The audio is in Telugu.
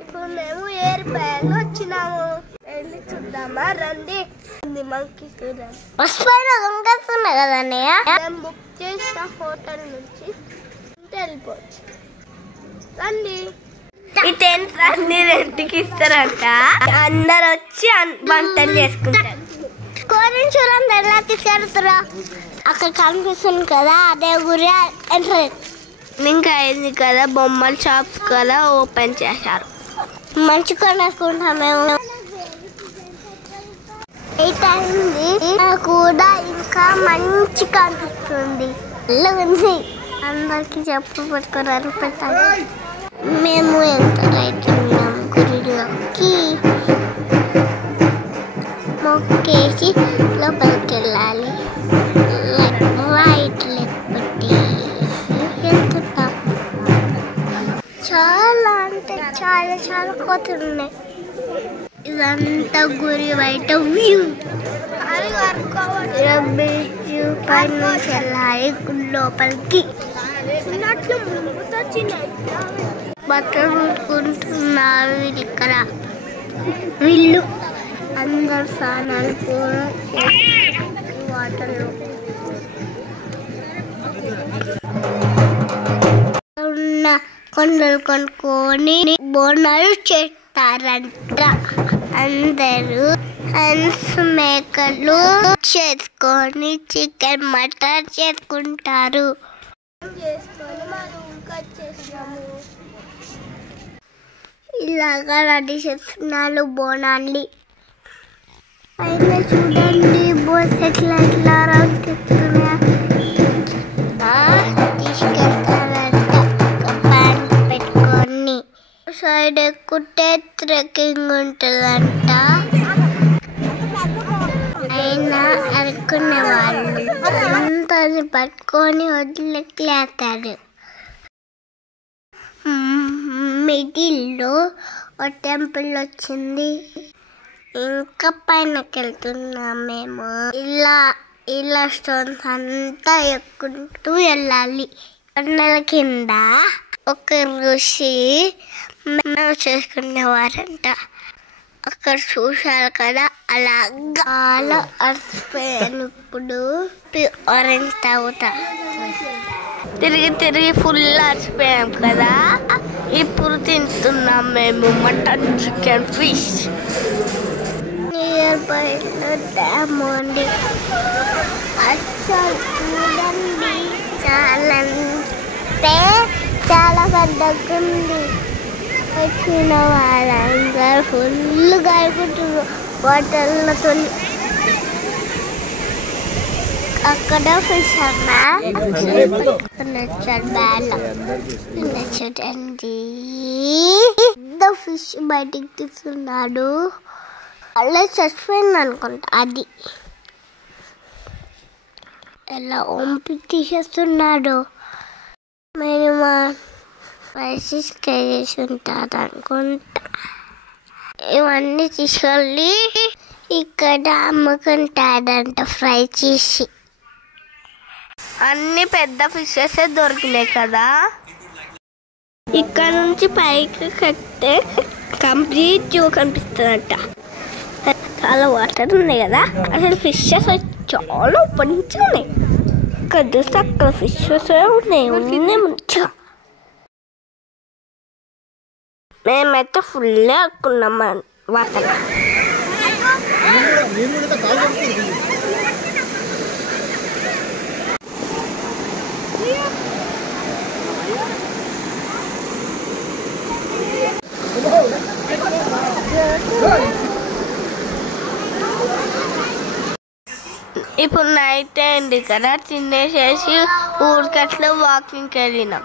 ఇప్పుడు మేము ఏర్పాయలు వచ్చినాము, వెళ్ళి చూద్దామా రండి. మనకి వస్తున్నాయి కదా మేము బుక్ చేసిన హోటల్ నుంచి వెళ్ళిపోవచ్చు రండి. ఈ టెంట్ అన్ని రెంట్కి ఇస్తారంట, అందరు వచ్చి వంటలు చేసుకుంటారు. కోరిన చూడండి ఎలా తీసుకెళ్తారా, అక్కడ కనిపిస్తుంది కదా అదే గురి ఎంట్రెన్స్. ఇంకా అయింది కదా బొమ్మల షాప్స్ కదా ఓపెన్ చేశారు, మంచి కొనుక్కుంటాం మేము. ఎయిట్ అయింది కూడా ఇంకా మంచి కనిపిస్తుంది, ఉంది. అందరికి చెప్పు పట్టుకున్నారు పెట్టాలి. మేము ఎంత రైతున్నాం గుడిలోకి మొక్కేసి లోపలికి వెళ్ళాలి. రైట్ లేకపోతే వెళ్తున్నాం. చాలా అంటే చాలా చాలా కోతులున్నాయి. ఇదంతా గురి బయట వ్యూ. పైన నుంచి వెళ్ళాలి లోపలికి. బట్టలు ఉట్టుకుంటున్నారు ఇక్కడ వీళ్ళు. అందరు స్నానాలు కూడా వాటర్లో ఉన్న కొండలు కొనుక్కొని బోనాలు చేస్తారంట. అందరూ హన్స్ మేకలు చేసుకొని చికెన్ మటన్ చేసుకుంటారు. ఇలాగా రెడీ చేస్తున్నారు బోనాన్ని. పైన చూడండి బోస్ ఎట్లా ఎట్లా తీసుకెళ్తారంట ప్యాంట్ పెట్టుకొని. సైడ్ ఎక్కుతే ట్రెక్కింగ్ ఉంటుందంట. అయినా అనుకునే వాళ్ళు అంతా పట్టుకొని వదిలేస్తారు. మిడిల్లో ఒక టెంపుల్ వచ్చింది. ఇంకా పైనకి వెళ్తున్నాం మేము. ఇలా స్టోన్స్ అంతా ఎక్కుంటూ వెళ్ళాలి. కొండల కింద ఒక ఋషి చేసుకునేవారంట. అక్కడ చూశారు కదా అలాగా అలా అరిసిపోయాను. ఇప్పుడు ఆరెంజ్ అవుతా తిరిగి తిరిగి ఫుల్ అరిసిపోయాం కదా. ఇప్పుడు తింటున్నాం మేము mutton chicken fish. Near by dam ఉంది. అసలు చూడండి చాలా అంటే చాలా పెద్దగా ఉంది. వచ్చిన వాళ్ళందరూ ఫుల్గా అయిపోతున్నారు వాటర్లతో. అక్కడ ఫిష్ అన్నా చూడండి ఫిష్ బయటికి తీస్తున్నాడు. అలా చచ్చిపోయింది అనుకుంటా. అది ఎలా వంపి తీసేస్తున్నాడు. మేము స్పైసెస్ చేసి ఉంటారు అనుకుంటా. ఇవన్నీ తీసుకెళ్ళి ఇక్కడ అమ్ముకుంటాడంట ఫ్రై చేసి. అన్ని పెద్ద ఫిషెస్ దొరికినాయి కదా. ఇక్కడ నుంచి పైకి కట్టే కంప్లీట్ జూ కనిపిస్తుందంట. చాలా వాటర్ ఉన్నాయి కదా. అసలు ఫిషెస్ చాలా మంచిగా ఉన్నాయి. ఇక్కడ చూస్తే అక్కడ ఫిషెస్ ఉన్నాయి మంచిగా. మేమైతే ఫుల్ ఎక్కున్నాం వాటర్. ఇప్పుడు నైట్ అయింది కదా, తినేసేసి ఊరికట్లో వాకింగ్కి వెళ్ళినాం.